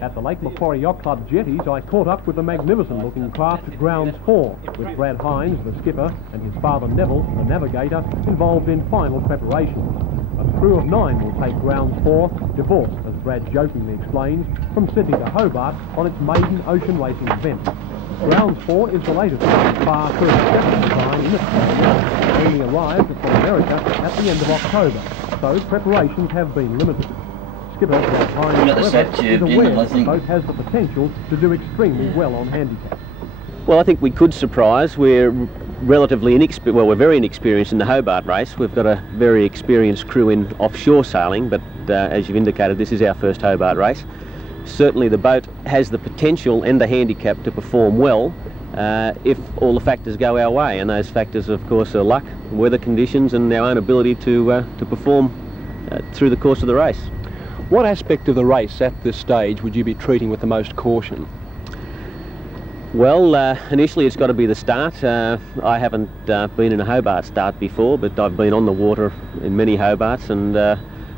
At the Lake Macquarie Yacht Club jetties, I caught up with the magnificent-looking craft Grounds 4, with Brad Hines, the skipper, and his father Neville, the navigator, involved in final preparations. A crew of 9 will take Grounds 4, divorced, as Brad jokingly explains, from Sydney to Hobart on its maiden ocean racing event. Grounds 4 is the latest far cruise captain design in Australia, only arrived from America at the end of October, so preparations have been limited. Skipper Brad Hines, however, is aware that the boat has the potential to do extremely well on handicap. Well, I think we could surprise. We're relatively inexperienced, well, we're very inexperienced in the Hobart race. We've got a very experienced crew in offshore sailing, but as you've indicated, this is our first Hobart race. Certainly the boat has the potential and the handicap to perform well if all the factors go our way, and those factors, of course, are luck, weather conditions, and our own ability to perform through the course of the race. What aspect of the race at this stage would you be treating with the most caution? Well, initially it's got to be the start. I haven't been in a Hobart start before, but I've been on the water in many Hobarts, and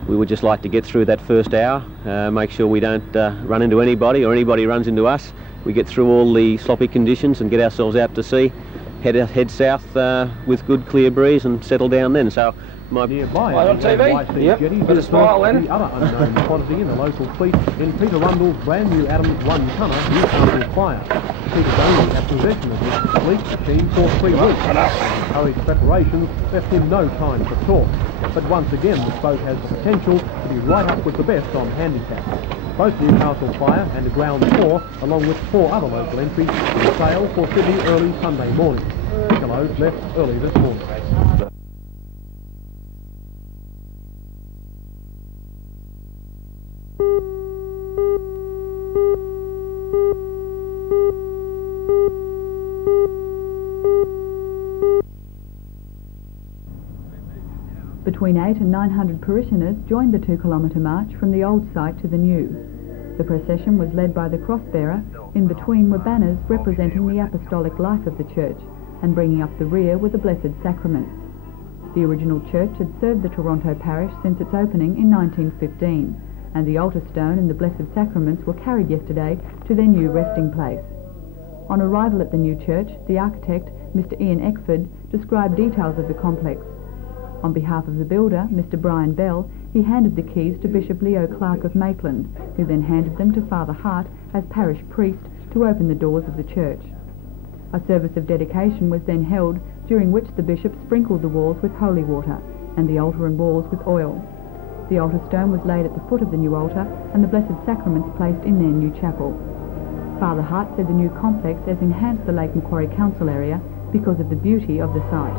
we would just like to get through that first hour, make sure we don't run into anybody or anybody runs into us. We get through all the sloppy conditions and get ourselves out to sea, head south with good clear breeze and settle down then. So nearby on TV? Yep. With a smile then. The other unknown quantity in the local fleet in Peter Rundle's brand new Adams 1-tonner Newcastle Fire. Peter's only had possession of this fleet machine for 3 weeks. Hurried preparations left him no time for talk. But once again, this boat has the potential to be right up with the best on handicap. Both Newcastle Fire and Ground 4, along with 4 other local entries, will sail for Sydney early Sunday morning. Piccolo's left early this morning. Between 800 and 900 parishioners joined the 2-kilometre march from the old site to the new. The procession was led by the cross-bearer. In between were banners representing the apostolic life of the church, and bringing up the rear were the Blessed Sacraments. The original church had served the Toronto parish since its opening in 1915, and the altar stone and the Blessed Sacraments were carried yesterday to their new resting place. On arrival at the new church, the architect, Mr. Ian Eckford, described details of the complex. On behalf of the builder, Mr. Brian Bell, he handed the keys to Bishop Leo Clark of Maitland, who then handed them to Father Hart as parish priest to open the doors of the church. A service of dedication was then held, during which the bishop sprinkled the walls with holy water and the altar and walls with oil. The altar stone was laid at the foot of the new altar and the Blessed Sacraments placed in their new chapel. Father Hart said the new complex has enhanced the Lake Macquarie Council area because of the beauty of the site.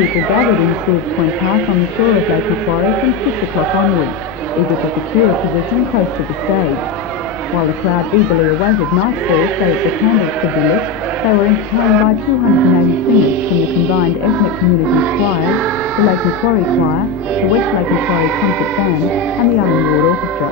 People gathered in Steve's Point Park on the shore of Lake Macquarie from 6 o'clock onwards, eager to secure a position close to the stage. While the crowd eagerly awaited nightfall so that the candles could be lit, they were entertained by 280 singers from the combined ethnic community choirs, the Lake Macquarie Choir, the West Lake Macquarie Concert Band, and the Allen Ward Orchestra.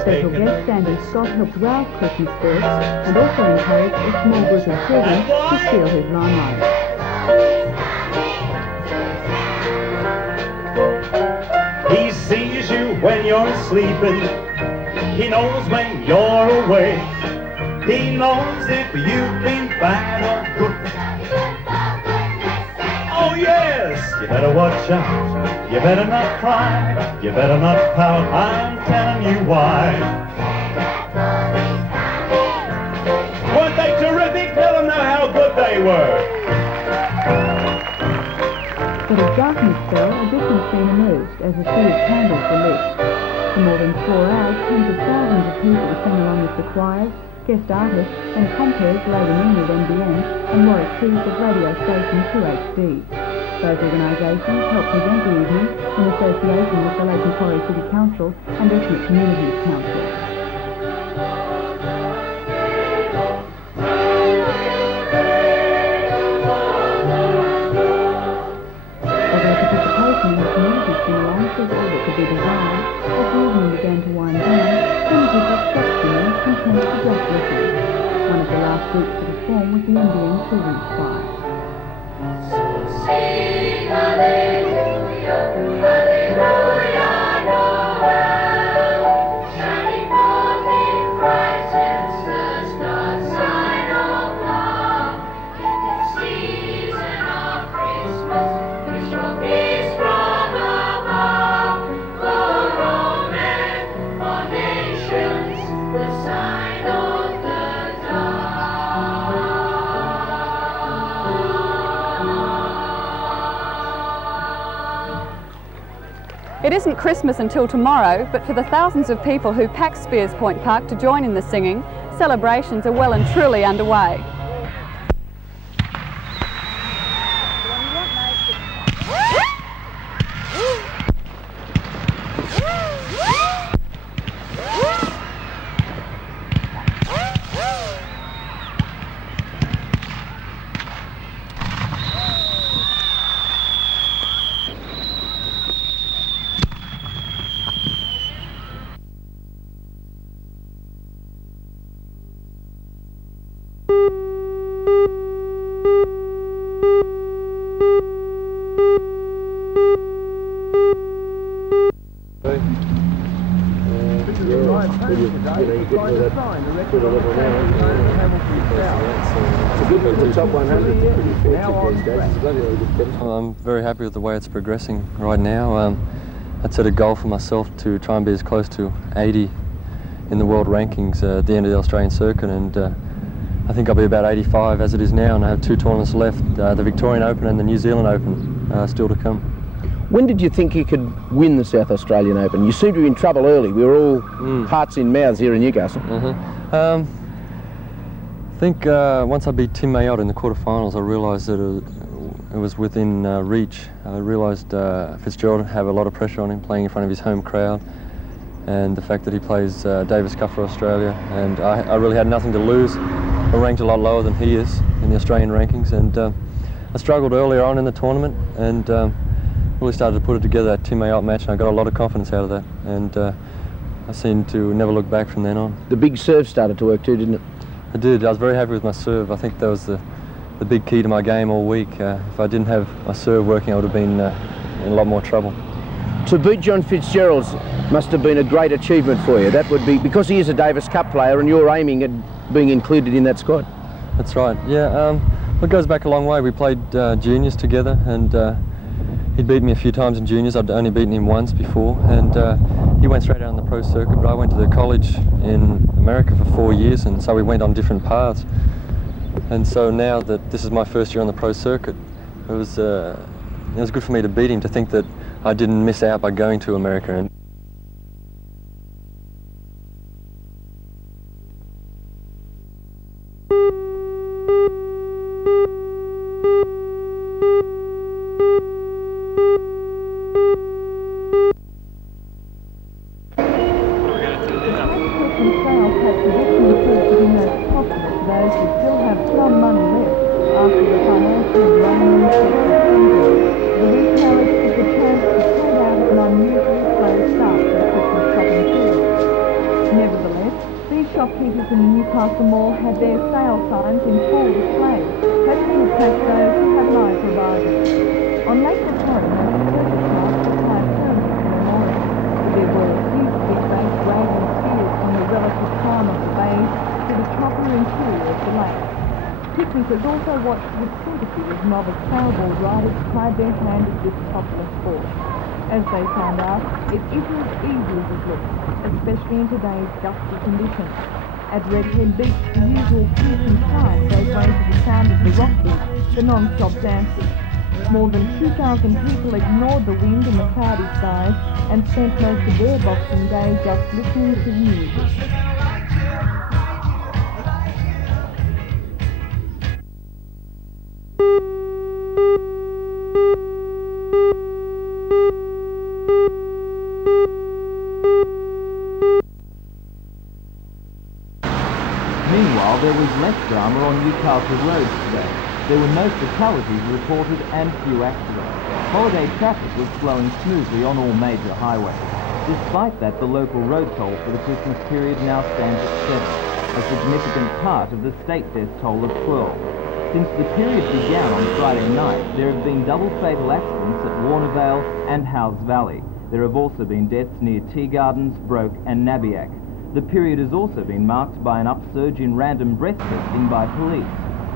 Special guest Sandy Scott helped rouse Christmas spirits and also encouraged a small group of children to steal his limelight. He sees you when you're sleeping. He knows when you're awake. He knows if you've been bad or good. Oh yes! You better watch out. You better not cry. You better not pout. I'm telling you why. Weren't they terrific? Tell them now how good they were. But as darkness fell, a different scene emerged as a sea of candles were lit. For more than 4 hours, tens of thousands of people sang along with the choirs, guest artists and comperes laden in with NBN and Warwick Chief of radio station 2HD. Those organisations helped present the evening in association with the local Torres City Council and Ethnic Communities Council. Although participation in the community sing-along was all that could be desired, as the evening began to wind down, many people stopped singing and turned to just listen. One of the last groups to perform was the NBN Children's Choir. Sing hallelujah, hallelujah, Noel, shining forth in brightness, the star sign of love. In this season of Christmas, wish for peace from above, for all men, for nations, the sign of the dawn. It isn't Christmas until tomorrow, but for the thousands of people who packed Spears Point Park to join in the singing, celebrations are well and truly underway. I'm very happy with the way it's progressing right now. I'd set a goal for myself to try and be as close to 80 in the world rankings at the end of the Australian circuit, and I think I'll be about 85 as it is now, and I have 2 tournaments left, the Victorian Open and the New Zealand Open still to come. When did you think you could win the South Australian Open? You seemed to be in trouble early. We were all hearts in mouths here in Newcastle. I think once I beat Tim Mayotte in the quarterfinals, I realised that it was within reach. I realised Fitzgerald have a lot of pressure on him playing in front of his home crowd, and the fact that he plays Davis Cup for Australia, and I really had nothing to lose. I ranked a lot lower than he is in the Australian rankings, and I struggled earlier on in the tournament, and really started to put it together, that Tim Mayotte match, and I got a lot of confidence out of that, and I seemed to never look back from then on. The big serve started to work too, didn't it? I did. I was very happy with my serve. I think that was the big key to my game all week. If I didn't have my serve working, I would have been in a lot more trouble. To beat John Fitzgerald must have been a great achievement for you. That would be, because he is a Davis Cup player and you're aiming at being included in that squad. That's right, yeah. It goes back a long way. We played juniors together, and he'd beaten me a few times in juniors. I'd only beaten him once before, and he went straight out on the pro circuit, but I went to the college in America for 4 years, and so we went on different paths. And so now that this is my first year on the pro circuit, it was good for me to beat him, to think that I didn't miss out by going to America. Shopkeepers in the Newcastle Mall had their sale signs in full display, hoping to attract those who have an eye for a bargain. On Lake Victoria, the circus march required permanent memorial. There were huge big boats dragging spears from the relative calm of the bay to the chopper interior of the lake. Picnickers also watched with sympathy as novice sailboard riders tried their hand at this popular sport. As they found out, it isn't as easy as it looks, especially in today's gusty conditions. At Redhead Beach, the usual fearsome tide gave way to the sound of the rock beat, the non-stop dancing. More than 2,000 people ignored the wind and the cloudy skies and spent most of their Boxing Day just listening to the music. Meanwhile, there was less drama on Newcastle roads today. There were no fatalities reported and few accidents. Holiday traffic was flowing smoothly on all major highways. Despite that, the local road toll for the Christmas period now stands at 7, a significant part of the state death toll of 12. Since the period began on Friday night, there have been double fatal accidents at Warnervale and Howes Valley. There have also been deaths near Tea Gardens, Broke and Nabiac. The period has also been marked by an upsurge in random breath testing by police.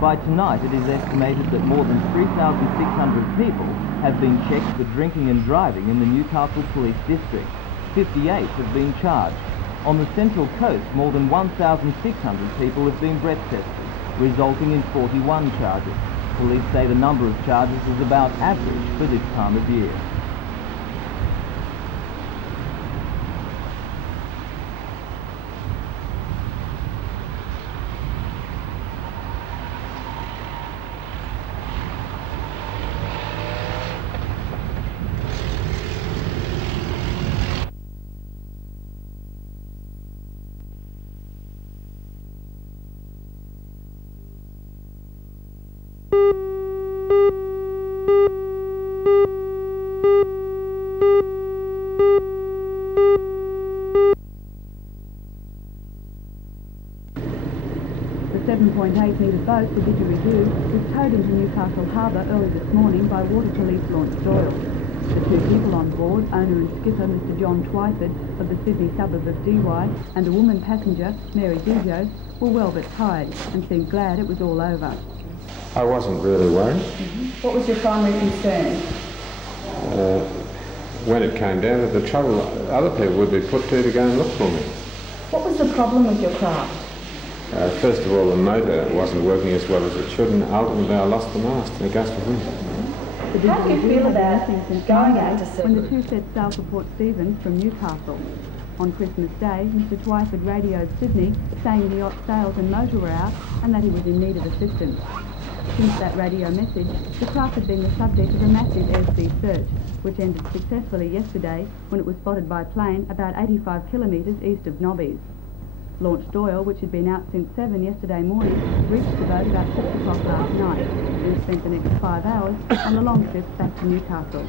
By tonight, it is estimated that more than 3,600 people have been checked for drinking and driving in the Newcastle Police District. 58 have been charged. On the Central Coast, more than 1,600 people have been breath tested, resulting in 41 charges. Police say the number of charges is about average for this time of year. The 7.8-metre boat, the Didgeridoo, was towed into Newcastle Harbour early this morning by Water Police Launch Doyle. The two people on board, owner and skipper Mr John Twyford of the Sydney suburb of Dee Why, and a woman passenger, Mary Dijo, were well but tired and seemed glad it was all over. I wasn't really worried. What was your primary concern? When it came down to the trouble other people would be put to go and look for me. What was the problem with your craft? First of all, the motor wasn't working as well as it should, and ultimately I lost the mast in a gust of wind. How do you feel about going out to sea? When the two set sail for Port Stephens from Newcastle. On Christmas Day, Mr Twyford radioed Sydney saying the yacht's sails and motor were out and that he was in need of assistance. Since that radio message, the craft had been the subject of a massive air-sea search, which ended successfully yesterday when it was spotted by plane about 85 kilometres east of Nobbies. Launch Doyle, which had been out since 7 yesterday morning, reached the boat about 6 o'clock last night and spent the next 5 hours on the long trip back to Newcastle.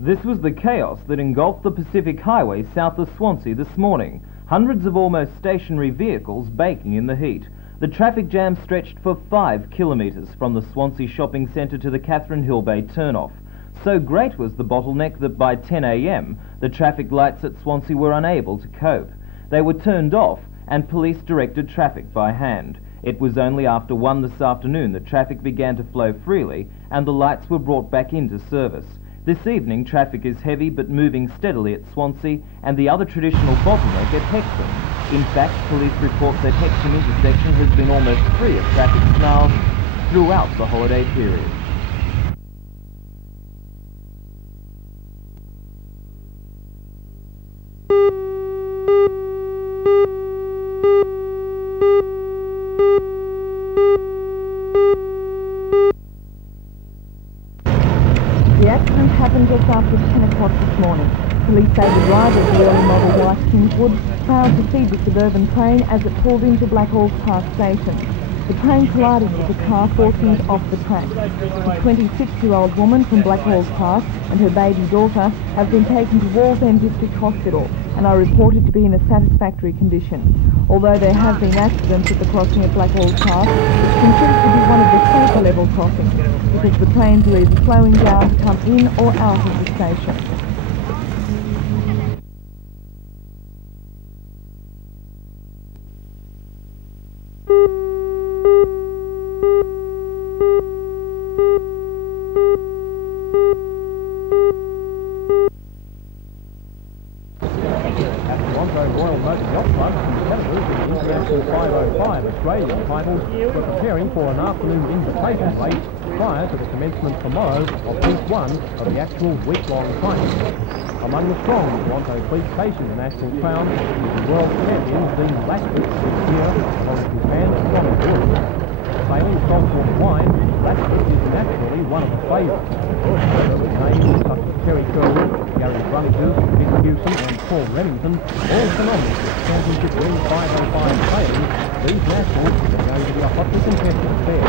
This was the chaos that engulfed the Pacific Highway south of Swansea this morning. Hundreds of almost stationary vehicles baking in the heat. The traffic jam stretched for 5 kilometres from the Swansea shopping centre to the Catherine Hill Bay turnoff. So great was the bottleneck that by 10 a.m. the traffic lights at Swansea were unable to cope. They were turned off and police directed traffic by hand. It was only after 1 this afternoon that traffic began to flow freely and the lights were brought back into service. This evening, traffic is heavy but moving steadily at Swansea and the other traditional bottleneck at Hexham. In fact, police report that Hexham intersection has been almost free of traffic snarls throughout the holiday period. The accident happened just after 10 o'clock this morning. Police say the driver of the early model white Kingswood failed to feed the suburban train as it pulled into Blackhawk Park station. The train collided with a car forcing it off the track. A 26-year-old woman from Blackhawk Park and her baby daughter have been taken to Wallsend District Hospital and are reported to be in a satisfactory condition. Although there have been accidents at the crossing at Blackhawk Park, it's considered to be one of the safer level crossings because the trains are either slowing down to come in or out of the station. titles were preparing for an afternoon invitation race prior to the commencement tomorrow of Heat 1 of the actual week-long fight. Among the strong Toronto fleet chasing the national crown is the world champion Dean Blackford this year on his hand from the board. Sailing saltwater wine, Blackford is naturally one of the favourites. Names such as Terry Curley, Gary Brunches, Vic Hewson and Paul Remington, all synonymous with championship ring 505 sailing, these nationals are going to be a hotly contested affair.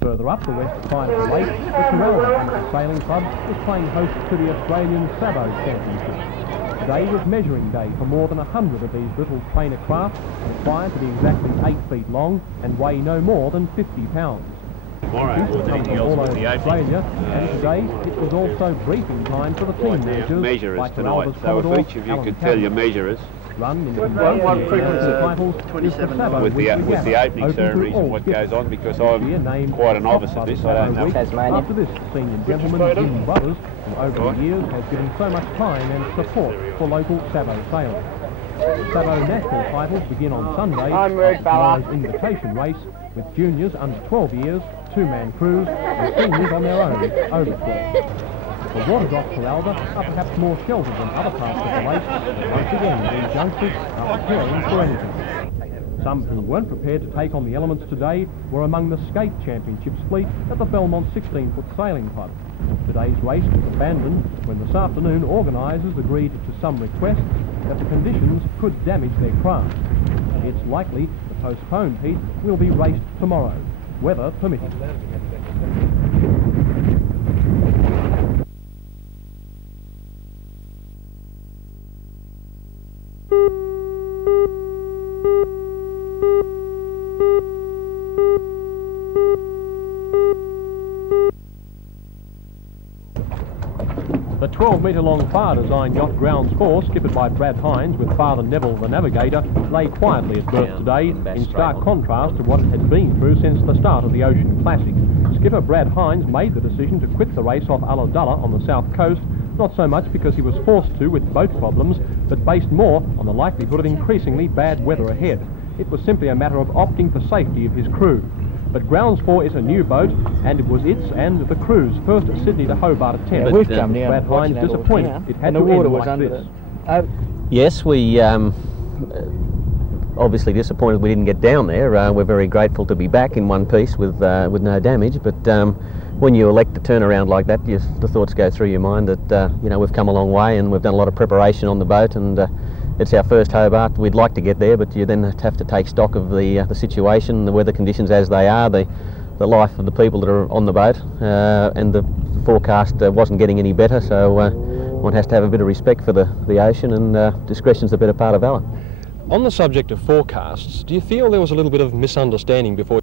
Further up the west side of the lake, the Torres Sailing Club is playing host to the Australian Sabo Championship. Today was measuring day for more than 100 of these little trainer craft, required to be exactly 8 feet long and weigh no more than 50 pounds. Tomorrow was anything else with the Australia, and today it was also briefing time for the team measures like tonight. So if each of you could tell your measurers run in the what with the opening ceremonies and what goes on, because I'm quite a novice at this. I don't know. After this, senior gentleman Jim Brothers, who over the years has given so much time and support for local Sabo sailing. Sabo national titles begin on Sunday with tomorrow's invitation race, with juniors under 12 years, 2-man crews, and seniors on their own over 12. The water docks for Alba are perhaps more sheltered than other parts of the lake, and once again these youngsters are preparing for anything. Some who weren't prepared to take on the elements today were among the skate championships fleet at the Belmont 16-foot Sailing Club. Today's race was abandoned when this afternoon organisers agreed to some requests that the conditions could damage their craft. It's likely the postponed heat will be raced tomorrow, weather permitting. The 12-metre-long fire-designed yacht Grounds 4, skippered by Brad Hines with Father Neville the navigator, lay quietly at berth today, in stark contrast to what it had been through since the start of the Ocean Classic. Skipper Brad Hines made the decision to quit the race off Ulladulla on the south coast, not so much because he was forced to with boat problems, but based more on the likelihood of increasingly bad weather ahead. It was simply a matter of opting for safety of his crew. But Grounds 4 is a new boat, and it was its and the crew's first Sydney to Hobart attempt. Yeah, we've come down. Brad Hines disappointed it had to end like this. Yes, we obviously disappointed we didn't get down there. We're very grateful to be back in one piece with no damage, but when you elect to turn around like that, the thoughts go through your mind that you know, we've come a long way and we've done a lot of preparation on the boat, and it's our first Hobart. We'd like to get there, but you then have to take stock of the situation, the weather conditions as they are, the life of the people that are on the boat, and the forecast wasn't getting any better, so one has to have a bit of respect for the ocean, and discretion's the better part of valour. On the subject of forecasts, do you feel there was a little bit of misunderstanding before?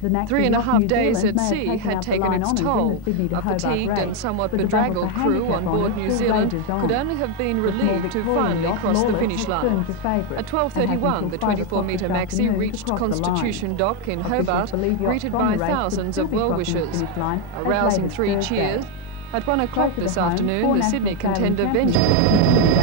The Nacre 3.5 yacht New days Zealand at may have sea had up the taken line its honours in toll. the Sydney to A Hobart fatigued race, and somewhat but the battle bedraggled for crew handicap on board honours New still Zealand rages on. could only have been The small relieved to Victorian finally yacht cross the Lawless finish has line. turned to favourite At and has 12:31, the until 5 o'clock 24-metre this maxi afternoon reached to cross the line. Constitution Dock in Officials Hobart, believe yachts greeted from by the race could thousands still of be crossing the well-wishers. finish line A as rousing late as 3 Thursday. cheers. At 1 o'clock Closer this to home, afternoon, 4 the national Sydney sailing contender championships ventured.